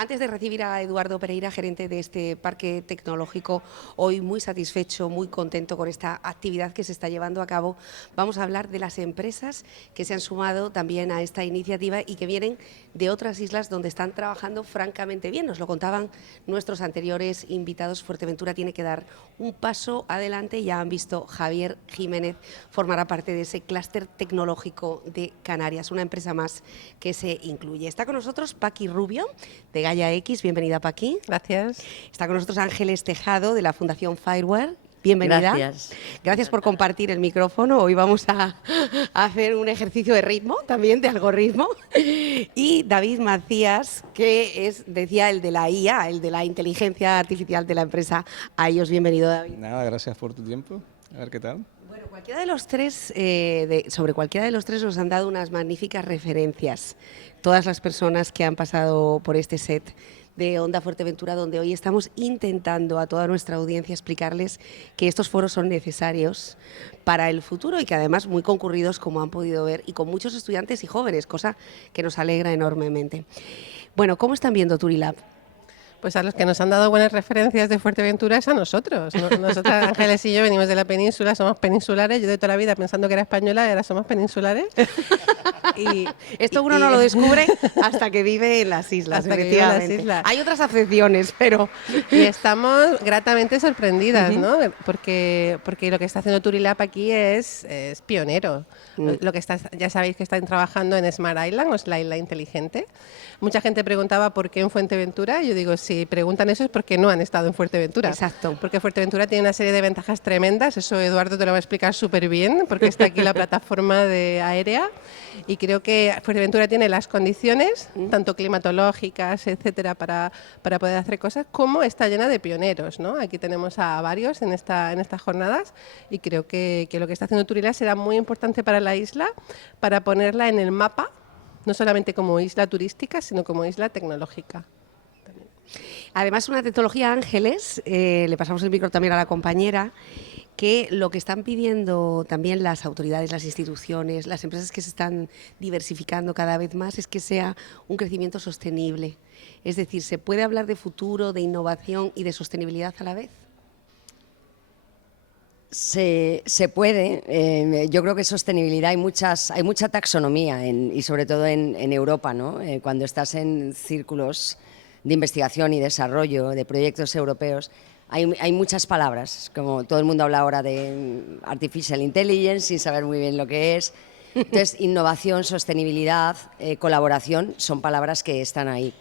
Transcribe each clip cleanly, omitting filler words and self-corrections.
Antes de recibir a Eduardo Pereira, gerente de este parque tecnológico, hoy muy satisfecho, muy contento con esta actividad que se está llevando a cabo, vamos a hablar de las empresas que se han sumado también a esta iniciativa y que vienen de otras islas donde están trabajando francamente bien. Nos lo contaban nuestros anteriores invitados. Fuerteventura tiene que dar un paso adelante. Ya han visto, Javier Jiménez formará parte de ese clúster tecnológico de Canarias, una empresa más que se incluye. Está con nosotros Paqui Rubio, de Gaia X. Bienvenida, Paqui. Gracias. Está con nosotros Ángeles Tejado, de la Fundación Fireware. Bienvenida. Gracias. Gracias por compartir el micrófono. Hoy vamos a hacer un ejercicio de ritmo, también de algoritmo. Y David Macías, que es, decía, el de la IA, el de la inteligencia artificial de la empresa iOS. Bienvenido, David. Nada, gracias por tu tiempo. A ver qué tal. Bueno, cualquiera de los tres, sobre cualquiera de los tres nos han dado unas magníficas referencias. Todas las personas que han pasado por este set de Onda Fuerteventura, donde hoy estamos intentando a toda nuestra audiencia explicarles que estos foros son necesarios para el futuro y que además muy concurridos, como han podido ver, y con muchos estudiantes y jóvenes, cosa que nos alegra enormemente. Bueno, ¿cómo están viendo Turilab? Pues a los que nos han dado buenas referencias de Fuerteventura es a nosotros. Nosotras, Ángeles y yo, venimos de la península, somos peninsulares. Yo de toda la vida pensando que era española y ahora somos peninsulares. Esto uno no lo descubre hasta que vive en las islas, hasta que vive en las efectivamente. islas. Hay otras acepciones, pero... Y estamos gratamente sorprendidas, ¿no? Porque lo que está haciendo Turilab aquí es pionero. Lo que ya sabéis que están trabajando en Smart Island, o es la isla inteligente. Mucha gente preguntaba por qué en Fuerteventura. Yo digo, si preguntan eso es porque no han estado en Fuerteventura. Exacto. Porque Fuerteventura tiene una serie de ventajas tremendas. Eso Eduardo te lo va a explicar súper bien, porque está aquí la plataforma aérea. Y creo que Fuerteventura tiene las condiciones, tanto climatológicas, etcétera, para poder hacer cosas, como está llena de pioneros, ¿no? Aquí tenemos a varios en estas jornadas y creo que lo que está haciendo Turilab será muy importante para la isla, para ponerla en el mapa, no solamente como isla turística, sino como isla tecnológica. Además, una tecnología, Ángeles, le pasamos el micro también a la compañera, que lo que están pidiendo también las autoridades, las instituciones, las empresas que se están diversificando cada vez más es que sea un crecimiento sostenible. Es decir, ¿se puede hablar de futuro, de innovación y de sostenibilidad a la vez? Se puede. Yo creo que sostenibilidad hay mucha taxonomía y sobre todo en Europa, ¿no? Cuando estás en círculos de investigación y desarrollo de proyectos europeos, hay muchas palabras, como todo el mundo habla ahora de artificial intelligence sin saber muy bien lo que es. Entonces, innovación, sostenibilidad, colaboración son palabras que están ahí.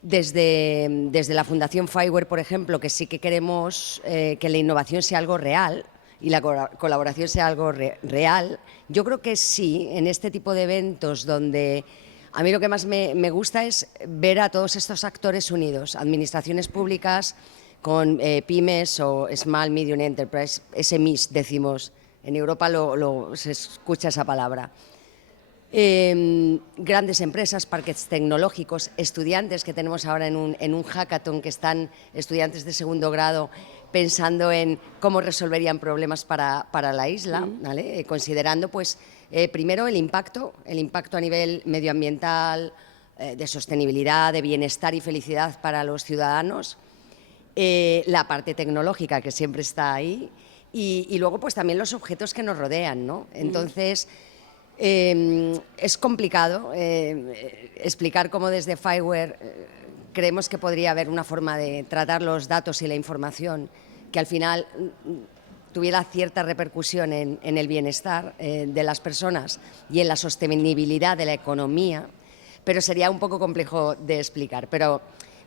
Desde la Fundación Fireware, por ejemplo, que sí que queremos que la innovación sea algo real y la colaboración sea algo real, yo creo que sí, en este tipo de eventos donde a mí lo que más me gusta es ver a todos estos actores unidos, administraciones públicas con pymes o Small Medium Enterprise, SMEs decimos, en Europa se escucha esa palabra. Grandes empresas, parques tecnológicos, estudiantes que tenemos ahora en un hackathon que están estudiantes de segundo grado pensando en cómo resolverían problemas para la isla, ¿vale? Considerando pues primero el impacto a nivel medioambiental, de sostenibilidad, de bienestar y felicidad para los ciudadanos, la parte tecnológica que siempre está ahí y luego pues también los objetos que nos rodean, ¿no? Entonces es complicado explicar cómo desde Fireware creemos que podría haber una forma de tratar los datos y la información que al final tuviera cierta repercusión en el bienestar de las personas y en la sostenibilidad de la economía, pero sería un poco complejo de explicar. Pero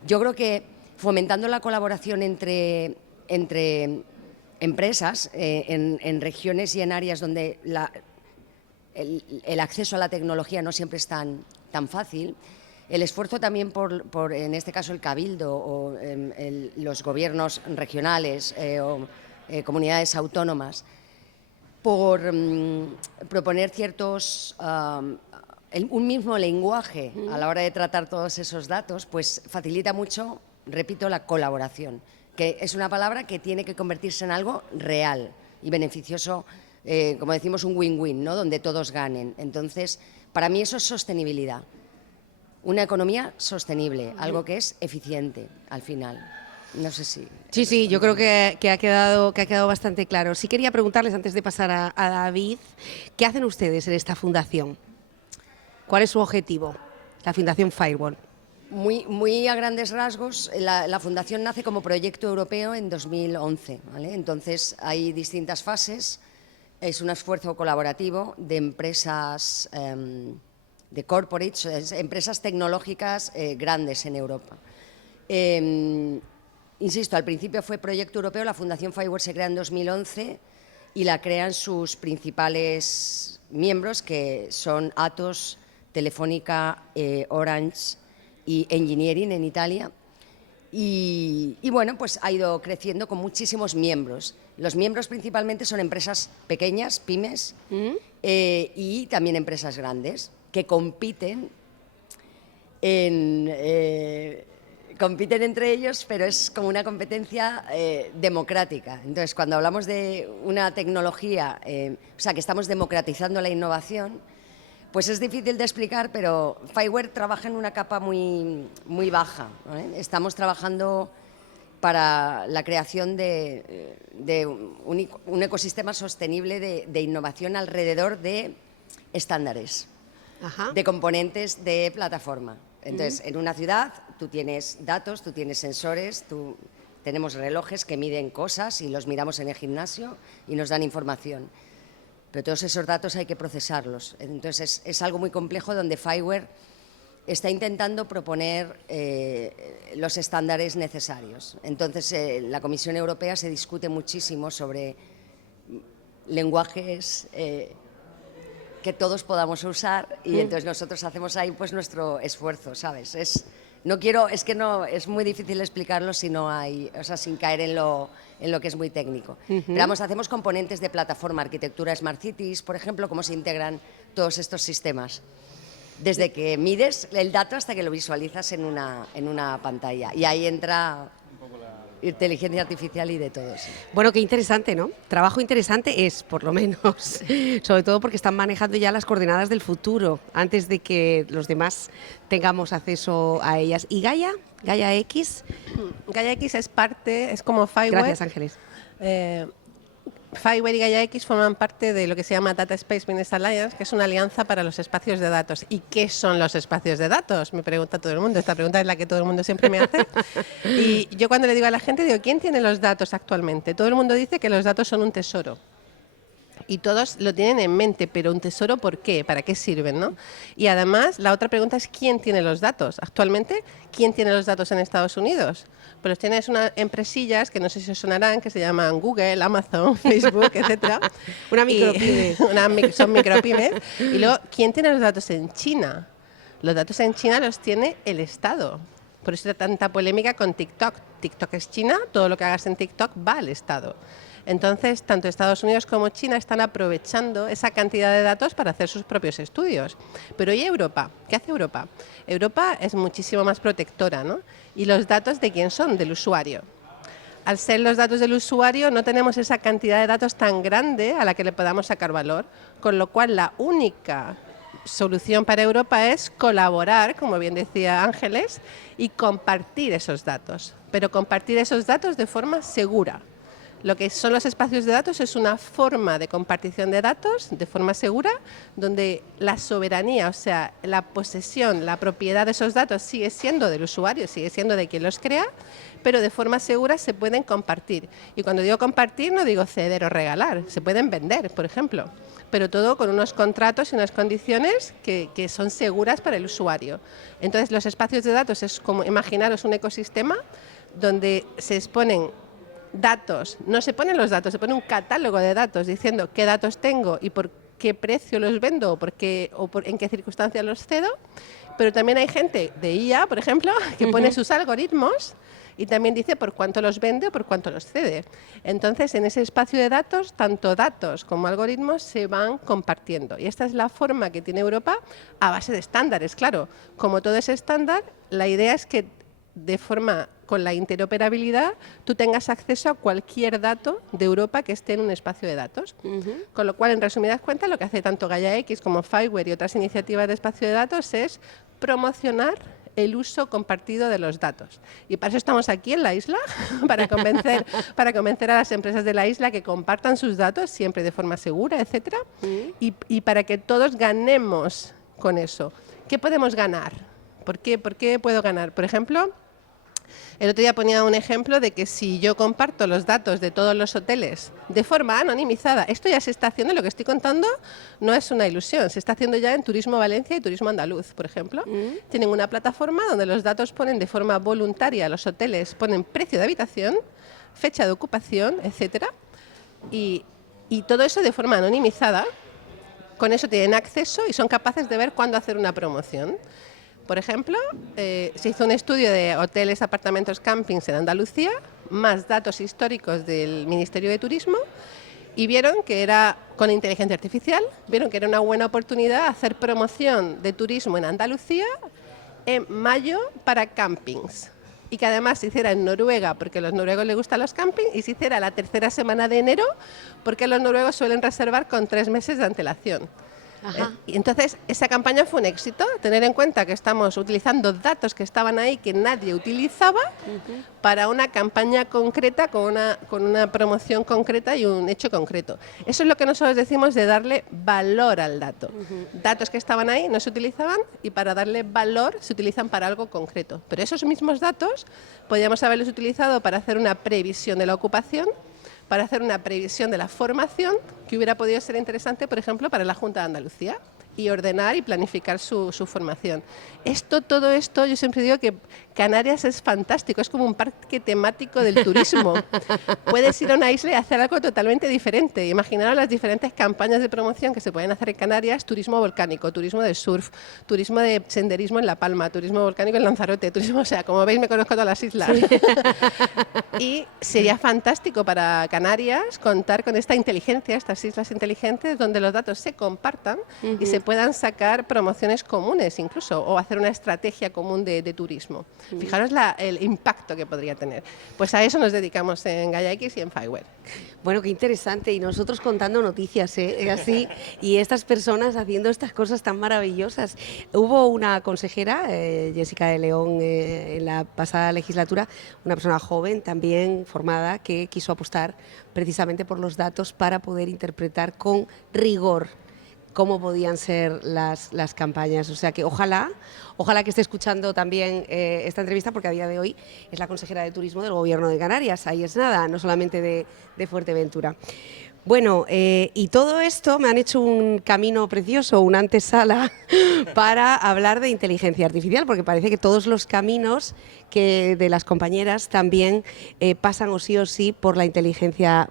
yo creo que fomentando la colaboración entre empresas en regiones y en áreas donde el acceso a la tecnología no siempre es tan fácil, el esfuerzo también por en este caso el Cabildo o los gobiernos regionales o comunidades autónomas por proponer un mismo lenguaje a la hora de tratar todos esos datos, pues facilita mucho, repito, la colaboración, que es una palabra que tiene que convertirse en algo real y beneficioso, como decimos, un win-win, ¿no? Donde todos ganen. Entonces, para mí eso es sostenibilidad. una economía sostenible, algo que es eficiente al final. No sé si... Sí, yo creo que ha quedado bastante claro. Sí quería preguntarles, antes de pasar a David, ¿qué hacen ustedes en esta fundación? ¿Cuál es su objetivo, la Fundación Firewall? Muy a grandes rasgos, la Fundación nace como proyecto europeo en 2011, ¿vale? Entonces hay distintas fases, es un esfuerzo colaborativo de empresas, de corporates, empresas tecnológicas grandes en Europa. Insisto, al principio fue proyecto europeo, la Fundación Firewall se crea en 2011 y la crean sus principales miembros, que son Atos, Telefónica, Orange y Engineering en Italia. Y bueno, pues ha ido creciendo con muchísimos miembros. Los miembros principalmente son empresas pequeñas, pymes, y también empresas grandes que compiten entre ellos, pero es como una competencia democrática. Entonces, cuando hablamos de una tecnología, o sea, que estamos democratizando la innovación, pues es difícil de explicar, pero Firewall trabaja en una capa muy baja, ¿vale? Estamos trabajando para la creación de un ecosistema sostenible de innovación alrededor de estándares, de componentes de plataforma. Entonces, en una ciudad tú tienes datos, tú tienes sensores, tenemos relojes que miden cosas y los miramos en el gimnasio y nos dan información. Pero todos esos datos hay que procesarlos. Entonces, es algo muy complejo donde Firewall está intentando proponer los estándares necesarios. Entonces, la Comisión Europea se discute muchísimo sobre lenguajes que todos podamos usar y entonces nosotros hacemos ahí pues nuestro esfuerzo, ¿sabes? Es muy difícil explicarlo si no hay, o sea, sin caer en lo que es muy técnico. Pero vamos, hacemos componentes de plataforma, arquitectura Smart Cities, por ejemplo, cómo se integran todos estos sistemas. Desde que mides el dato hasta que lo visualizas en una pantalla. Y ahí entra inteligencia artificial y de todo eso. Bueno, qué interesante, ¿no? Trabajo interesante es, por lo menos, sobre todo porque están manejando ya las coordenadas del futuro, antes de que los demás tengamos acceso a ellas. ¿Y Gaia? ¿Gaia X? Gaia X es parte, es como Firewall. Gracias, Ángeles. Firewall y Gaia X forman parte de lo que se llama Data Space Business Alliance, que es una alianza para los espacios de datos. ¿Y qué son los espacios de datos? Me pregunta todo el mundo. Esta pregunta es la que todo el mundo siempre me hace. Y yo cuando le digo a la gente, digo, ¿quién tiene los datos actualmente? Todo el mundo dice que los datos son un tesoro. Y todos lo tienen en mente, pero un tesoro, ¿por qué? ¿Para qué sirven, no? Y además, la otra pregunta es ¿quién tiene los datos? Actualmente, ¿quién tiene los datos en Estados Unidos? Pues tienes unas empresillas que no sé si os sonarán, que se llaman Google, Amazon, Facebook, etcétera. Una micropyme. Son micropymes. Y luego, ¿quién tiene los datos en China? Los datos en China los tiene el Estado. Por eso hay tanta polémica con TikTok. TikTok es China, todo lo que hagas en TikTok va al Estado. Entonces, tanto Estados Unidos como China están aprovechando esa cantidad de datos para hacer sus propios estudios. Pero ¿y Europa? ¿Qué hace Europa? Europa es muchísimo más protectora, ¿no? ¿Y los datos de quién son? Del usuario. Al ser los datos del usuario no tenemos esa cantidad de datos tan grande a la que le podamos sacar valor, con lo cual la única solución para Europa es colaborar, como bien decía Ángeles, y compartir esos datos, pero compartir esos datos de forma segura. Lo que son los espacios de datos es una forma de compartición de datos de forma segura, donde la soberanía, o sea, la posesión, la propiedad de esos datos sigue siendo del usuario, sigue siendo de quien los crea, pero de forma segura se pueden compartir. Y cuando digo compartir no digo ceder o regalar, se pueden vender, por ejemplo, pero todo con unos contratos y unas condiciones que son seguras para el usuario. Entonces, los espacios de datos es como, imaginaros un ecosistema donde se exponen datos, no se ponen los datos, se pone un catálogo de datos diciendo qué datos tengo y por qué precio los vendo o en qué circunstancias los cedo, pero también hay gente de IA, por ejemplo, que pone sus algoritmos y también dice por cuánto los vende o por cuánto los cede. Entonces, en ese espacio de datos, tanto datos como algoritmos se van compartiendo. Y esta es la forma que tiene Europa a base de estándares. Claro, como todo es estándar, la idea es que de forma con la interoperabilidad tú tengas acceso a cualquier dato de Europa que esté en un espacio de datos. Con lo cual, en resumidas cuentas, lo que hace tanto Gaia X como Firewall y otras iniciativas de espacio de datos es promocionar el uso compartido de los datos. Y para eso estamos aquí en la isla, para convencer a las empresas de la isla que compartan sus datos siempre de forma segura, etcétera, y para que todos ganemos con eso. ¿Qué podemos ganar? ¿Por qué puedo ganar? Por ejemplo, el otro día ponía un ejemplo de que si yo comparto los datos de todos los hoteles de forma anonimizada, esto ya se está haciendo, lo que estoy contando no es una ilusión, se está haciendo ya en Turismo Valencia y Turismo Andaluz, por ejemplo. Tienen una plataforma donde los datos ponen de forma voluntaria, los hoteles ponen precio de habitación, fecha de ocupación, etcétera, y todo eso de forma anonimizada. Con eso tienen acceso y son capaces de ver cuándo hacer una promoción. Por ejemplo, se hizo un estudio de hoteles, apartamentos, campings en Andalucía, más datos históricos del Ministerio de Turismo, y vieron que era, con inteligencia artificial, vieron que era una buena oportunidad hacer promoción de turismo en Andalucía en mayo para campings. Y que además se hiciera en Noruega, porque a los noruegos les gustan los campings, y se hiciera la tercera semana de enero, porque los noruegos suelen reservar con 3 meses de antelación. Y entonces, esa campaña fue un éxito, tener en cuenta que estamos utilizando datos que estaban ahí que nadie utilizaba para una campaña concreta, con una promoción concreta y un hecho concreto. Eso es lo que nosotros decimos de darle valor al dato. Datos que estaban ahí no se utilizaban y para darle valor se utilizan para algo concreto. Pero esos mismos datos podríamos haberlos utilizado para hacer una previsión de la ocupación, para hacer una previsión de la formación, que hubiera podido ser interesante, por ejemplo, para la Junta de Andalucía, y ordenar y planificar su formación. Todo esto, yo siempre digo que Canarias es fantástico, es como un parque temático del turismo. Puedes ir a una isla y hacer algo totalmente diferente. Imaginaros las diferentes campañas de promoción que se pueden hacer en Canarias: turismo volcánico, turismo de surf, turismo de senderismo en La Palma, turismo volcánico en Lanzarote, turismo, o sea, como veis me conozco todas las islas. Sí. Y sería fantástico para Canarias contar con esta inteligencia, estas islas inteligentes, donde los datos se compartan y se puedan sacar promociones comunes incluso, o hacer una estrategia común de turismo. Fijaros el impacto que podría tener. Pues a eso nos dedicamos en Gaia X y en Fireware. Bueno, qué interesante, y nosotros contando noticias, así, y estas personas haciendo estas cosas tan maravillosas. Hubo una consejera, Jessica de León, en la pasada legislatura, una persona joven, también formada, que quiso apostar precisamente por los datos para poder interpretar con rigor cómo podían ser las campañas. O sea que ojalá que esté escuchando también esta entrevista, porque a día de hoy es la consejera de Turismo del Gobierno de Canarias, ahí es nada, no solamente de Fuerteventura. Bueno, y todo esto me han hecho un camino precioso, una antesala para hablar de inteligencia artificial, porque parece que todos los caminos que de las compañeras también pasan o sí por la inteligencia.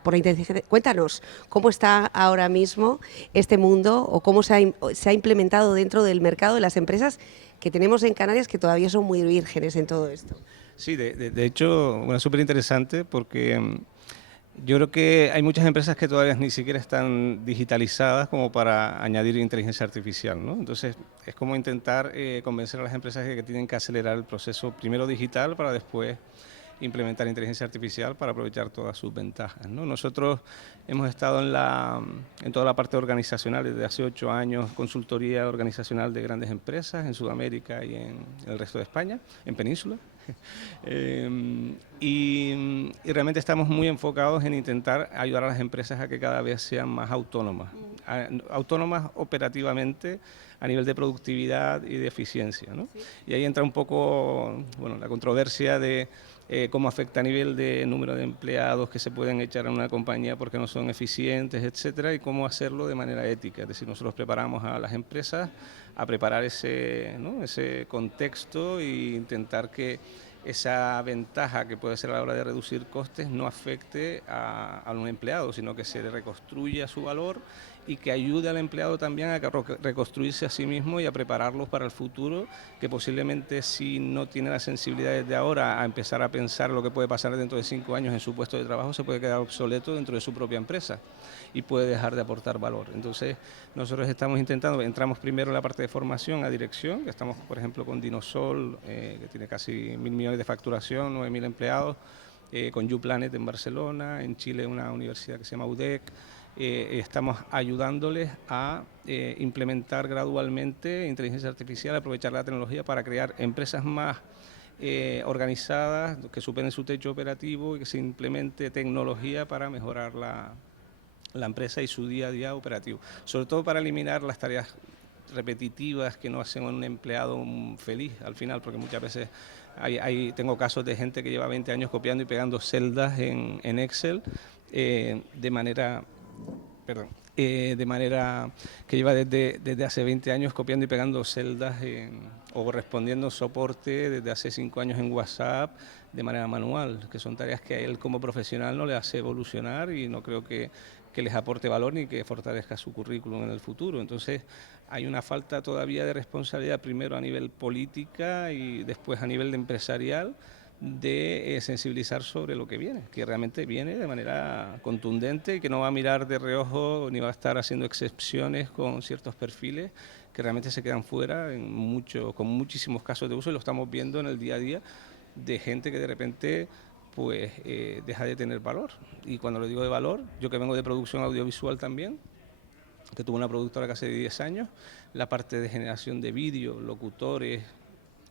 Cuéntanos, ¿cómo está ahora mismo este mundo o cómo se ha implementado dentro del mercado de las empresas que tenemos en Canarias, que todavía son muy vírgenes en todo esto? Sí, de hecho, bueno, súper interesante porque yo creo que hay muchas empresas que todavía ni siquiera están digitalizadas como para añadir inteligencia artificial, ¿no? Entonces, es como intentar convencer a las empresas de que tienen que acelerar el proceso primero digital para después implementar inteligencia artificial para aprovechar todas sus ventajas, ¿no? Nosotros hemos estado en toda la parte organizacional desde hace 8 años, consultoría organizacional de grandes empresas en Sudamérica y en el resto de España, en Península. Y realmente estamos muy enfocados en intentar ayudar a las empresas a que cada vez sean más autónomas, autónomas operativamente a nivel de productividad y de eficiencia, ¿no? Sí. Y ahí entra un poco, bueno, la controversia de cómo afecta a nivel de número de empleados que se pueden echar a una compañía porque no son eficientes, etcétera, y cómo hacerlo de manera ética. Es decir, nosotros preparamos a las empresas a preparar ese contexto e intentar que esa ventaja que puede ser a la hora de reducir costes no afecte a un empleado, sino que se reconstruya su valor y que ayude al empleado también a reconstruirse a sí mismo y a prepararlos para el futuro, que posiblemente si no tiene la sensibilidad desde ahora a empezar a pensar lo que puede pasar dentro de 5 años en su puesto de trabajo, se puede quedar obsoleto dentro de su propia empresa y puede dejar de aportar valor. Entonces, nosotros estamos intentando, entramos primero en la parte de formación a dirección, que estamos, por ejemplo, con Dinosol, que tiene casi 1.000 millones de facturación, 9.000 empleados, con YouPlanet en Barcelona, en Chile una universidad que se llama UDEC, estamos ayudándoles a implementar gradualmente inteligencia artificial, aprovechar la tecnología para crear empresas más organizadas, que superen su techo operativo y que se implemente tecnología para mejorar la empresa y su día a día operativo. Sobre todo para eliminar las tareas repetitivas que no hacen a un empleado feliz al final, porque muchas veces tengo casos de gente que lleva 20 años copiando y pegando celdas en Excel de manera que lleva desde hace 20 años copiando y pegando celdas o respondiendo soporte desde hace 5 años en WhatsApp de manera manual, que son tareas que a él como profesional no le hace evolucionar y no creo que les aporte valor ni que fortalezca su currículum en el futuro. Entonces hay una falta todavía de responsabilidad, primero a nivel política y después a nivel empresarial, de sensibilizar sobre lo que viene, que realmente viene de manera contundente y que no va a mirar de reojo ni va a estar haciendo excepciones con ciertos perfiles que realmente se quedan fuera con muchísimos casos de uso, y lo estamos viendo en el día a día de gente que de repente pues deja de tener valor. Y cuando lo digo de valor, yo que vengo de producción audiovisual también, que tuve una productora que hace 10 años, la parte de generación de vídeo, locutores,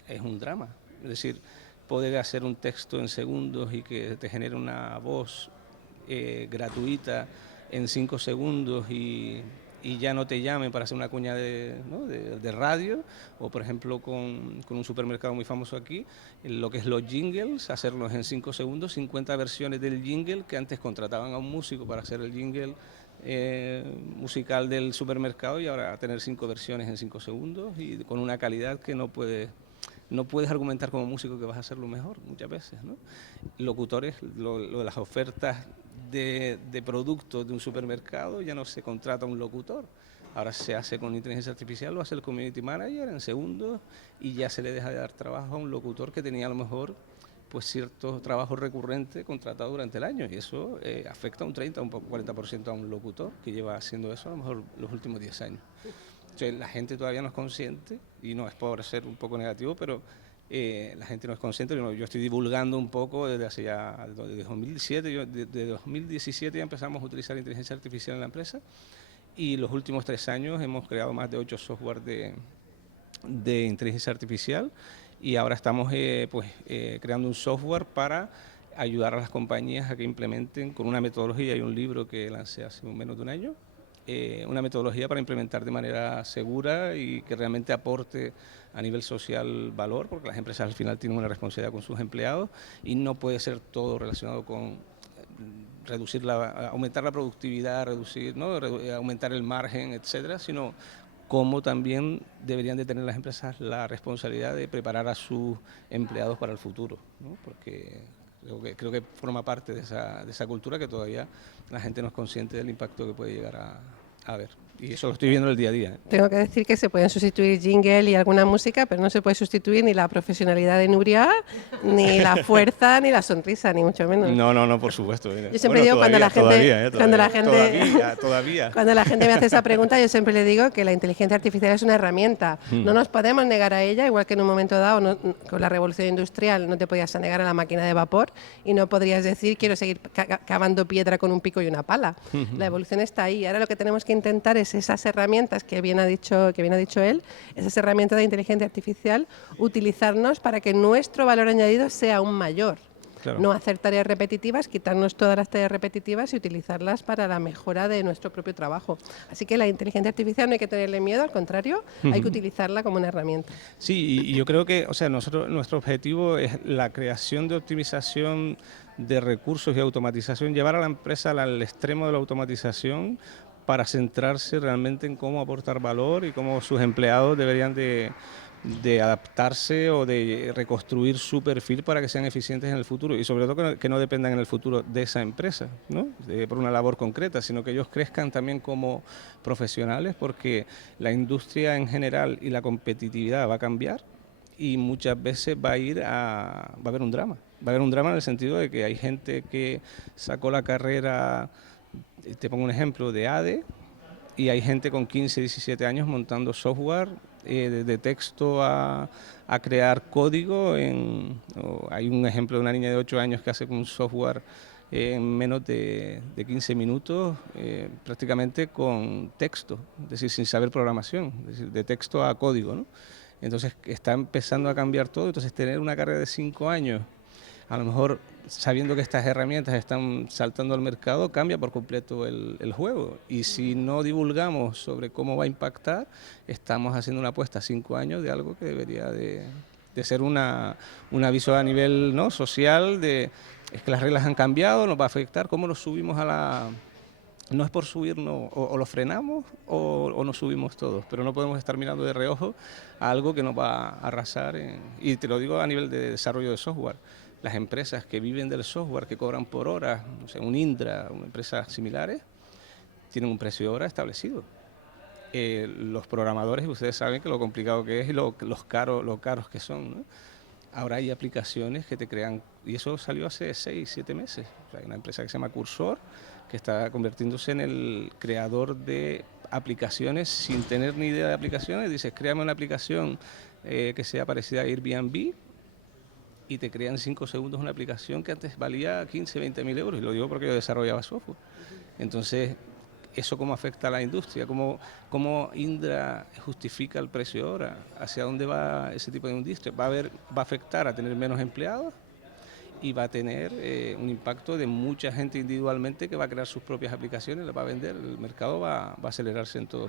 es un drama. Es decir, poder hacer un texto en segundos y que te genere una voz gratuita en 5 segundos y ya no te llamen para hacer una cuña de radio, o por ejemplo con un supermercado muy famoso aquí, lo que es los jingles, hacerlos en 5 segundos, 50 versiones del jingle, que antes contrataban a un músico para hacer el jingle musical del supermercado, y ahora tener 5 versiones en 5 segundos y con una calidad que no puedes argumentar como músico que vas a hacerlo mejor muchas veces, ¿no? Locutores, lo de las ofertas de productos de un supermercado, ya no se contrata un locutor, ahora se hace con inteligencia artificial, lo hace el community manager en segundos y ya se le deja de dar trabajo a un locutor que tenía a lo mejor pues cierto trabajo recurrente contratado durante el año, y eso afecta un 30, un 40% a un locutor que lleva haciendo eso a lo mejor los últimos 10 años. Entonces, la gente todavía no es consciente, y no es por ser un poco negativo, pero la gente no es consciente. Yo estoy divulgando un poco desde hace ya, desde 2017, desde 2017 ya empezamos a utilizar inteligencia artificial en la empresa, y los últimos 3 años hemos creado más de 8 software de inteligencia artificial, y ahora estamos creando un software para ayudar a las compañías a que implementen con una metodología. Hay un libro que lancé hace menos de un año, una metodología para implementar de manera segura y que realmente aporte a nivel social valor, porque las empresas al final tienen una responsabilidad con sus empleados y no puede ser todo relacionado con aumentar la productividad, aumentar el margen, etcétera, sino cómo también deberían de tener las empresas la responsabilidad de preparar a sus empleados para el futuro, ¿no? Porque creo que forma parte de esa cultura que todavía la gente no es consciente del impacto que puede llegar a ver. Y eso lo estoy viendo en el día a día, ¿eh? Tengo que decir que se pueden sustituir jingle y alguna música, pero no se puede sustituir ni la profesionalidad de Nuria, ni la fuerza, ni la sonrisa, ni mucho menos. No, por supuesto. Yo siempre digo cuando la gente me hace esa pregunta, yo siempre le digo que la inteligencia artificial es una herramienta. No nos podemos negar a ella, igual que en un momento dado con la revolución industrial no te podías negar a la máquina de vapor y no podrías decir quiero seguir cavando piedra con un pico y una pala. La evolución está ahí. Ahora lo que tenemos que intentar es esas herramientas que bien ha dicho él, esas herramientas de inteligencia artificial, utilizarnos para que nuestro valor añadido sea aún mayor. Claro. No hacer tareas repetitivas, quitarnos todas las tareas repetitivas y utilizarlas para la mejora de nuestro propio trabajo. Así que la inteligencia artificial no hay que tenerle miedo, al contrario, hay que utilizarla como una herramienta. Sí, y yo creo que, nuestro objetivo es la creación de optimización de recursos y automatización, llevar a la empresa al extremo de la automatización para centrarse realmente en cómo aportar valor y cómo sus empleados deberían de adaptarse o de reconstruir su perfil para que sean eficientes en el futuro, y sobre todo que no dependan en el futuro de esa empresa, ¿no? Por una labor concreta, sino que ellos crezcan también como profesionales, porque la industria en general y la competitividad va a cambiar y muchas veces va a haber un drama. Va a haber un drama en el sentido de que hay gente que sacó la carrera, te pongo un ejemplo, de ADE, y hay gente con 15, 17 años montando software de texto a crear código. Hay un ejemplo de una niña de 8 años que hace un software en menos de 15 minutos, prácticamente con texto, es decir, sin saber programación, es decir, de texto a código, ¿no? Entonces está empezando a cambiar todo, entonces tener una carrera de 5 años, a lo mejor sabiendo que estas herramientas están saltando al mercado, cambia por completo el juego. Y si no divulgamos sobre cómo va a impactar, estamos haciendo una apuesta a 5 años de algo que debería de ser un aviso a nivel, ¿no?, social, de es que las reglas han cambiado, nos va a afectar, ¿cómo nos subimos a la...? No es por subirnos, o lo frenamos o nos subimos todos, pero no podemos estar mirando de reojo a algo que nos va a arrasar. Y te lo digo a nivel de desarrollo de software. Las empresas que viven del software, que cobran por hora, no sé, un Indra, empresas similares, tienen un precio de hora establecido. Los programadores, ustedes saben que lo complicado que es y los caros que son, ¿no? Ahora hay aplicaciones que te crean, y eso salió hace 6, 7 meses. O sea, hay una empresa que se llama Cursor, que está convirtiéndose en el creador de aplicaciones sin tener ni idea de aplicaciones. Dices, créame una aplicación que sea parecida a Airbnb, y te crean en 5 segundos una aplicación que antes valía 15, 20 mil euros, y lo digo porque yo desarrollaba software. Entonces, ¿eso cómo afecta a la industria? ¿Cómo Indra justifica el precio de hora? ¿Hacia dónde va ese tipo de industria? ¿Va a afectar a tener menos empleados? Y va a tener un impacto de mucha gente individualmente que va a crear sus propias aplicaciones, las va a vender. El mercado va a acelerarse en todos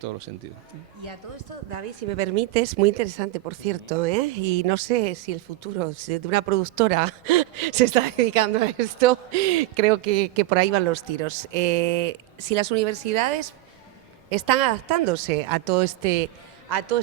los sentidos. Y a todo esto, David, si me permites, muy interesante, por cierto, ¿eh? Y no sé si el futuro de una productora se está dedicando a esto, creo que por ahí van los tiros. Si las universidades están adaptándose a todo este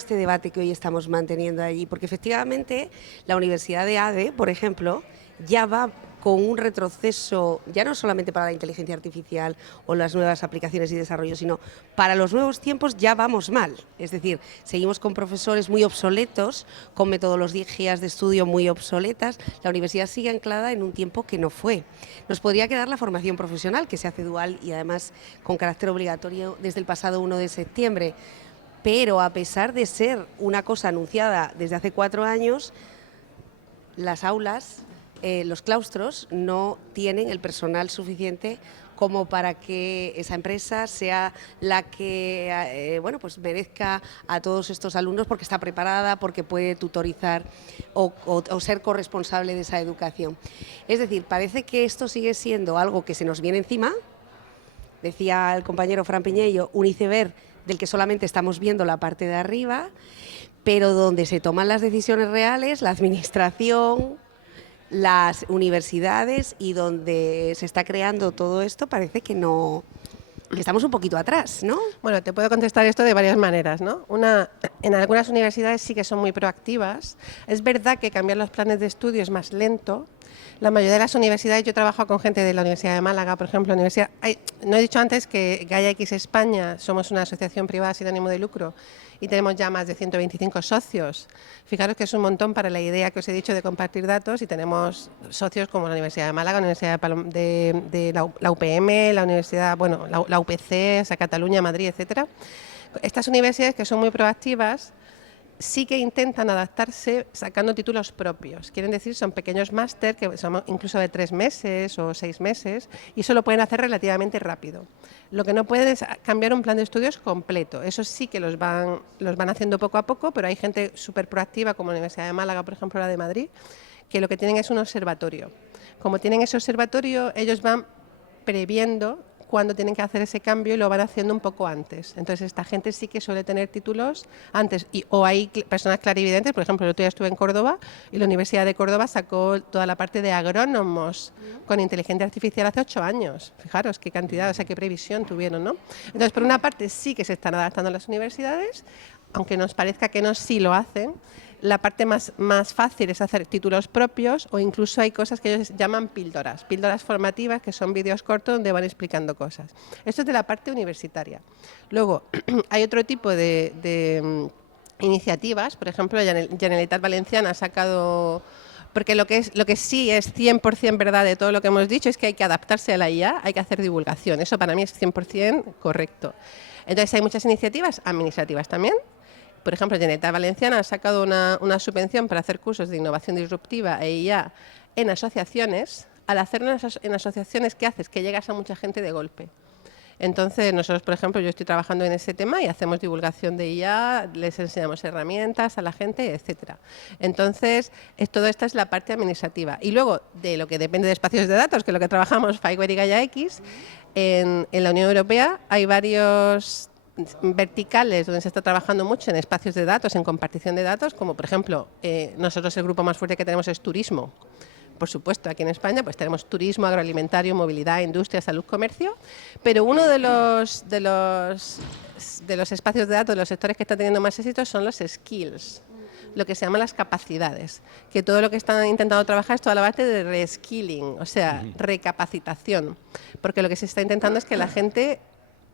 debate que hoy estamos manteniendo allí, porque efectivamente la Universidad de ADE, por ejemplo, ya va con un retroceso, ya no solamente para la inteligencia artificial o las nuevas aplicaciones y desarrollo, sino para los nuevos tiempos ya vamos mal. Es decir, seguimos con profesores muy obsoletos, con metodologías de estudio muy obsoletas. La universidad sigue anclada en un tiempo que no fue. Nos podría quedar la formación profesional, que se hace dual y además con carácter obligatorio desde el pasado 1 de septiembre. Pero a pesar de ser una cosa anunciada desde hace 4 años, las aulas, los claustros no tienen el personal suficiente como para que esa empresa sea la que pues merezca a todos estos alumnos, porque está preparada, porque puede tutorizar o ser corresponsable de esa educación. Es decir, parece que esto sigue siendo algo que se nos viene encima. Decía el compañero Fran Piñeiro, un iceberg del que solamente estamos viendo la parte de arriba, pero donde se toman las decisiones reales, la administración, las universidades, y donde se está creando todo esto, parece que no, que estamos un poquito atrás, ¿no? Bueno, te puedo contestar esto de varias maneras, ¿no? En algunas universidades sí que son muy proactivas. Es verdad que cambiar los planes de estudio es más lento. La mayoría de las universidades, yo trabajo con gente de la Universidad de Málaga, por ejemplo, no he dicho antes que Gaia X España somos una asociación privada sin ánimo de lucro y tenemos ya más de 125 socios. Fijaros que es un montón para la idea que os he dicho de compartir datos, y tenemos socios como la Universidad de Málaga, la Universidad de la UPM, la Universidad, bueno, la UPC, o sea, Cataluña, Madrid, etcétera. Estas universidades, que son muy proactivas, sí que intentan adaptarse sacando títulos propios. Quieren decir, son pequeños máster que son incluso de 3 meses o 6 meses, y eso lo pueden hacer relativamente rápido. Lo que no pueden es cambiar un plan de estudios completo. Eso sí que los van haciendo poco a poco, pero hay gente súper proactiva, como la Universidad de Málaga, por ejemplo, la de Madrid, que lo que tienen es un observatorio. Como tienen ese observatorio, ellos van previendo cuando tienen que hacer ese cambio y lo van haciendo un poco antes. Entonces, esta gente sí que suele tener títulos antes. O hay personas clarividentes, por ejemplo, el otro día estuve en Córdoba y la Universidad de Córdoba sacó toda la parte de agrónomos con inteligencia artificial hace 8 años. Fijaros qué cantidad, o sea, qué previsión tuvieron, ¿no? Entonces, por una parte sí que se están adaptando las universidades, aunque nos parezca que no, sí lo hacen. La parte más fácil es hacer títulos propios, o incluso hay cosas que ellos llaman píldoras formativas, que son vídeos cortos donde van explicando cosas. Esto es de la parte universitaria. Luego, hay otro tipo de iniciativas, por ejemplo, la Generalitat Valenciana ha sacado... Porque lo que sí es 100% verdad de todo lo que hemos dicho es que hay que adaptarse a la IA, hay que hacer divulgación. Eso para mí es 100% correcto. Entonces hay muchas iniciativas administrativas también. Por ejemplo, Generalitat Valenciana ha sacado una subvención para hacer cursos de innovación disruptiva e IA en asociaciones. al hacerlo en asociaciones, ¿qué haces? Que llegas a mucha gente de golpe. Entonces, nosotros, por ejemplo, yo estoy trabajando en ese tema y hacemos divulgación de IA, les enseñamos herramientas a la gente, etcétera. Entonces, todo esta es la parte administrativa. Y luego, de lo que depende de espacios de datos, que es lo que trabajamos, Fireware y Gaia X, en la Unión Europea hay varios verticales donde se está trabajando mucho en espacios de datos, en compartición de datos, como por ejemplo, nosotros el grupo más fuerte que tenemos es turismo. Por supuesto, aquí en España pues tenemos turismo, agroalimentario, movilidad, industria, salud, comercio, pero uno de los espacios de datos, de los sectores que están teniendo más éxito son los skills, lo que se llaman las capacidades, que todo lo que están intentando trabajar es toda la parte de reskilling, o sea, recapacitación, porque lo que se está intentando es que la gente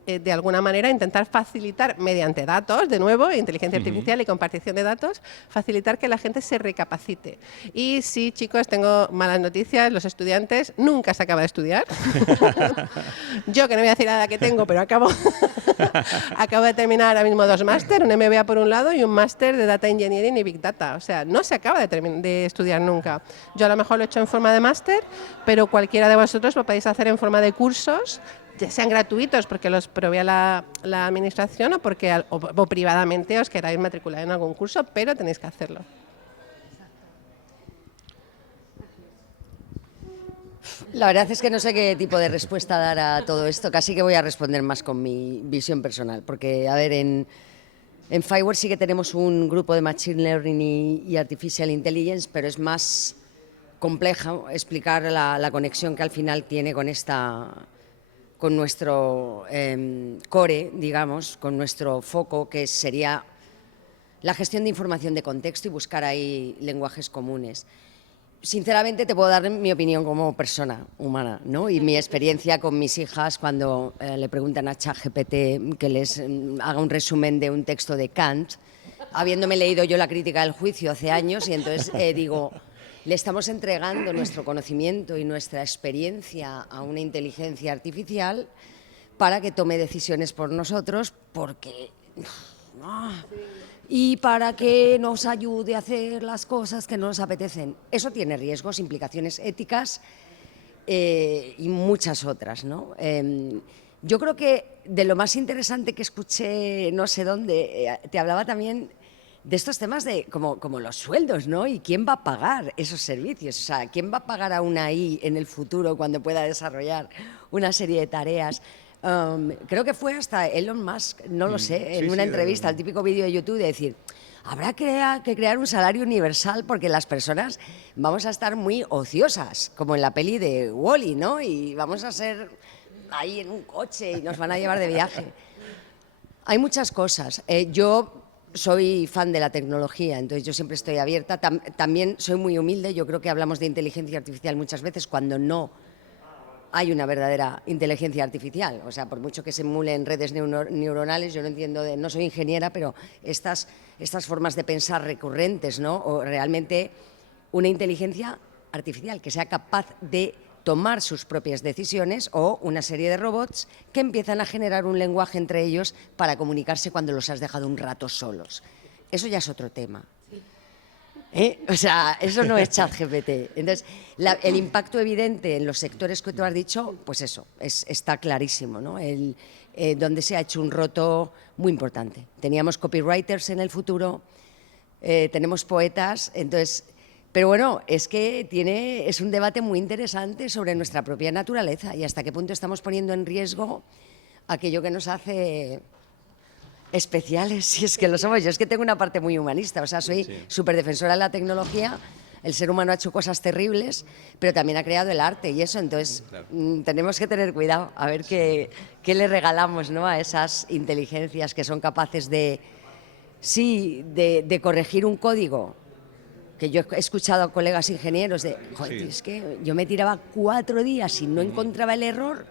de alguna manera intentar facilitar mediante datos, de nuevo, inteligencia artificial y compartición de datos, facilitar que la gente se recapacite. Y sí, chicos, tengo malas noticias, los estudiantes nunca se acaba de estudiar. Yo, que no voy a decir nada que tengo, pero acabo de terminar ahora mismo 2 máster, un MBA por un lado y un máster de Data Engineering y Big Data. O sea, no se acaba de estudiar nunca. Yo a lo mejor lo he hecho en forma de máster, pero cualquiera de vosotros lo podéis hacer en forma de cursos, ya sean gratuitos porque los provea la administración o privadamente os queráis matricular en algún curso, pero tenéis que hacerlo. La verdad es que no sé qué tipo de respuesta dar a todo esto, casi que voy a responder más con mi visión personal, porque, a ver, en Fireware sí que tenemos un grupo de Machine Learning y Artificial Intelligence, pero es más complejo explicar la conexión que al final tiene con nuestro core, digamos, con nuestro foco, que sería la gestión de información de contexto y buscar ahí lenguajes comunes. Sinceramente te puedo dar mi opinión como persona humana, ¿no? Y mi experiencia con mis hijas cuando le preguntan a ChatGPT que les haga un resumen de un texto de Kant, habiéndome leído yo la crítica del juicio hace años, y entonces digo, le estamos entregando nuestro conocimiento y nuestra experiencia a una inteligencia artificial para que tome decisiones por nosotros, porque y para que nos ayude a hacer las cosas que nos apetecen. Eso tiene riesgos, implicaciones éticas y muchas otras, ¿no? Yo creo que de lo más interesante que escuché, no sé dónde, te hablaba también de estos temas de como los sueldos, ¿no? ¿Y quién va a pagar esos servicios? O sea, ¿quién va a pagar a una AI en el futuro cuando pueda desarrollar una serie de tareas? Creo que fue hasta Elon Musk, no lo sé, en una entrevista, el típico vídeo de YouTube, de decir, habrá que crear un salario universal porque las personas vamos a estar muy ociosas, como en la peli de Wall-E, ¿no? Y vamos a ser ahí en un coche y nos van a llevar de viaje. Hay muchas cosas. Yo soy fan de la tecnología, entonces yo siempre estoy abierta. También soy muy humilde, yo creo que hablamos de inteligencia artificial muchas veces cuando no hay una verdadera inteligencia artificial. O sea, por mucho que se emulen redes neuronales, yo no entiendo, no soy ingeniera, pero estas formas de pensar recurrentes, ¿no? O realmente una inteligencia artificial que sea capaz de tomar sus propias decisiones, o una serie de robots que empiezan a generar un lenguaje entre ellos para comunicarse cuando los has dejado un rato solos. Eso ya es otro tema. O sea, eso no es ChatGPT. Entonces, el impacto evidente en los sectores que tú has dicho, pues eso, está clarísimo, ¿no? Donde se ha hecho un roto muy importante. Teníamos copywriters en el futuro, tenemos poetas, entonces... Pero bueno, es que es un debate muy interesante sobre nuestra propia naturaleza y hasta qué punto estamos poniendo en riesgo aquello que nos hace especiales, si es que lo somos. Yo es que tengo una parte muy humanista, o sea, soy súper defensora de la tecnología. El ser humano ha hecho cosas terribles, pero también ha creado el arte y eso, entonces tenemos que tener cuidado a ver qué le regalamos, ¿no?, a esas inteligencias que son capaces de corregir un código. Que yo he escuchado a colegas ingenieros de, joder, es que yo me tiraba 4 días y no encontraba el error,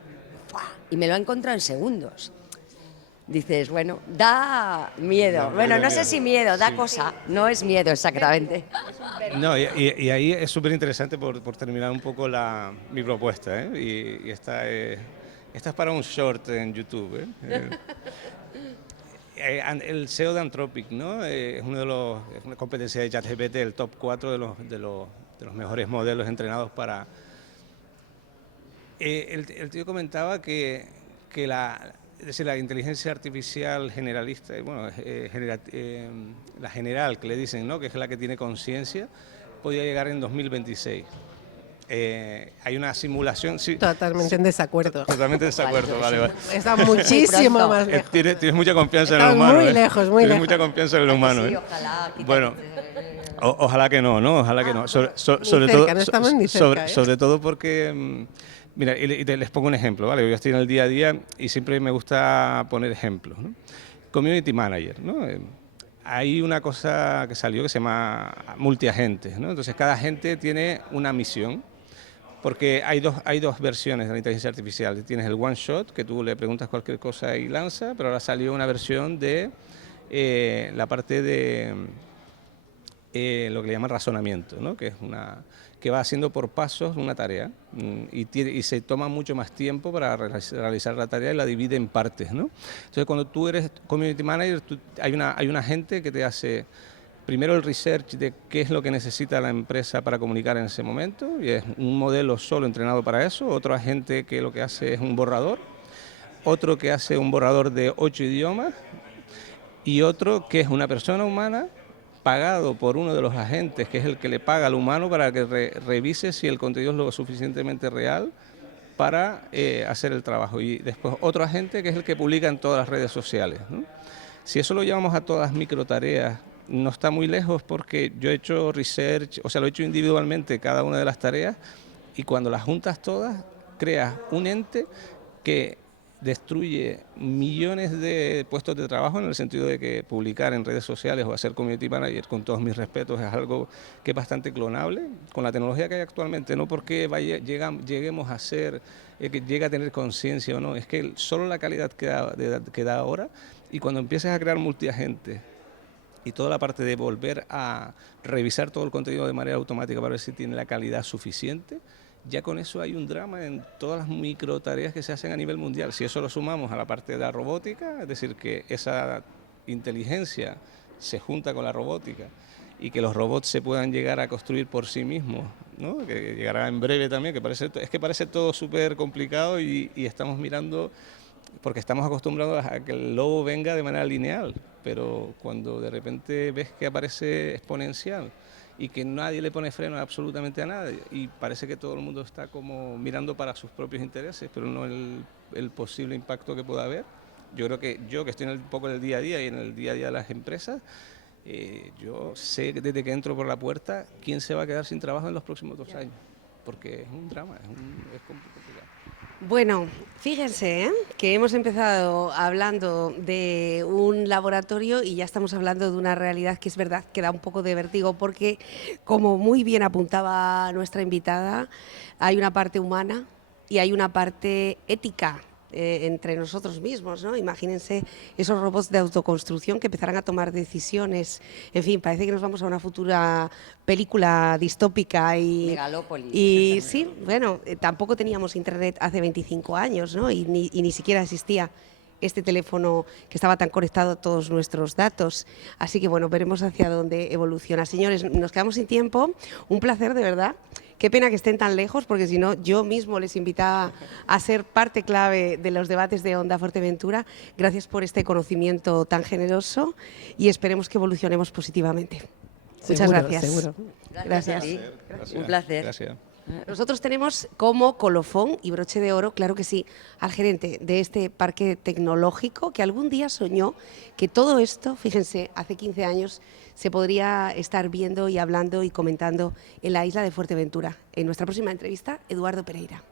y me lo ha encontrado en segundos. Dices, bueno, da miedo. Bueno, no sé si miedo, da cosa, no es miedo exactamente. No, y ahí es súper interesante por terminar un poco mi propuesta, ¿eh? Y esta es para un short en YouTube, ¿eh? El SEO de Anthropic, ¿no? Es una competencia de ChatGPT, el top 4 de los mejores modelos entrenados para El tío comentaba que es decir, la inteligencia artificial generalista, bueno, la general que le dicen, ¿no?, que es la que tiene conciencia, podía llegar en 2026. Hay una simulación... Sí, Totalmente en desacuerdo. Totalmente en desacuerdo, vale. Está muchísimo más lejos. Tienes mucha confianza en el Estamos humano. muy lejos, muy Tienes lejos. mucha confianza en el humano. Sí, ojalá. Bueno, ojalá que no, ¿no? Ojalá que no. Sobre cerca, todo, no estamos ni cerca, ¿eh? sobre todo porque... mira, y les pongo un ejemplo, ¿vale? Yo estoy en el día a día y siempre me gusta poner ejemplos, ¿no? Community Manager, ¿no? Hay una cosa que salió que se llama multiagentes, ¿no? Entonces cada agente tiene una misión, porque hay dos versiones de la inteligencia artificial. Tienes el one shot, que tú le preguntas cualquier cosa y lanza, pero ahora salió una versión de la parte de lo que le llaman razonamiento, ¿no?, que es que va haciendo por pasos una tarea y se toma mucho más tiempo para realizar la tarea y la divide en partes, ¿no? Entonces, cuando tú eres community manager, hay un agente que te hace primero el research de qué es lo que necesita la empresa para comunicar en ese momento, y es un modelo solo entrenado para eso. Otro agente que lo que hace es un borrador, otro que hace un borrador de 8 idiomas, y otro que es una persona humana pagado por uno de los agentes, que es el que le paga al humano para que revise si el contenido es lo suficientemente real para hacer el trabajo. Y después otro agente que es el que publica en todas las redes sociales, ¿no? Si eso lo llevamos a todas micro tareas, no está muy lejos, porque yo he hecho research, o sea, lo he hecho individualmente cada una de las tareas, y cuando las juntas todas, creas un ente que destruye millones de puestos de trabajo, en el sentido de que publicar en redes sociales o hacer community manager, con todos mis respetos, es algo que es bastante clonable con la tecnología que hay actualmente, no porque lleguemos a ser, que llegue a tener conciencia o no, es que solo la calidad que da ahora, y cuando empieces a crear multiagentes y toda la parte de volver a revisar todo el contenido de manera automática para ver si tiene la calidad suficiente, ya con eso hay un drama en todas las micro tareas que se hacen a nivel mundial. Si eso lo sumamos a la parte de la robótica, es decir, que esa inteligencia se junta con la robótica y que los robots se puedan llegar a construir por sí mismos, ¿no?, que llegará en breve también, que parece todo súper complicado, y estamos mirando, porque estamos acostumbrados a que el lobo venga de manera lineal, pero cuando de repente ves que aparece exponencial y que nadie le pone freno absolutamente a nada, y parece que todo el mundo está como mirando para sus propios intereses, pero no el posible impacto que pueda haber. Yo creo que yo, que estoy un poco en el día a día y en el día a día de las empresas, yo sé desde que entro por la puerta quién se va a quedar sin trabajo en los próximos 2 años, porque es un drama, es complicado. Bueno, fíjense, que hemos empezado hablando de un laboratorio y ya estamos hablando de una realidad que es verdad que da un poco de vértigo, porque, como muy bien apuntaba nuestra invitada, hay una parte humana y hay una parte ética entre nosotros mismos, ¿no? Imagínense esos robots de autoconstrucción que empezarán a tomar decisiones. En fin, parece que nos vamos a una futura película distópica y... Megalópolis. Y sí, bueno, tampoco teníamos internet hace 25 años, ¿no? Y ni siquiera existía este teléfono que estaba tan conectado a todos nuestros datos. Así que bueno, veremos hacia dónde evoluciona. Señores, nos quedamos sin tiempo. Un placer, de verdad. Qué pena que estén tan lejos, porque si no, yo mismo les invitaba a ser parte clave de los debates de Onda Fuerteventura. Gracias por este conocimiento tan generoso y esperemos que evolucionemos positivamente. Muchas gracias. Seguro. Gracias. Un placer. Gracias. Nosotros tenemos como colofón y broche de oro, claro que sí, al gerente de este parque tecnológico, que algún día soñó que todo esto, fíjense, hace 15 años, se podría estar viendo y hablando y comentando en la isla de Fuerteventura. En nuestra próxima entrevista, Eduardo Pereira.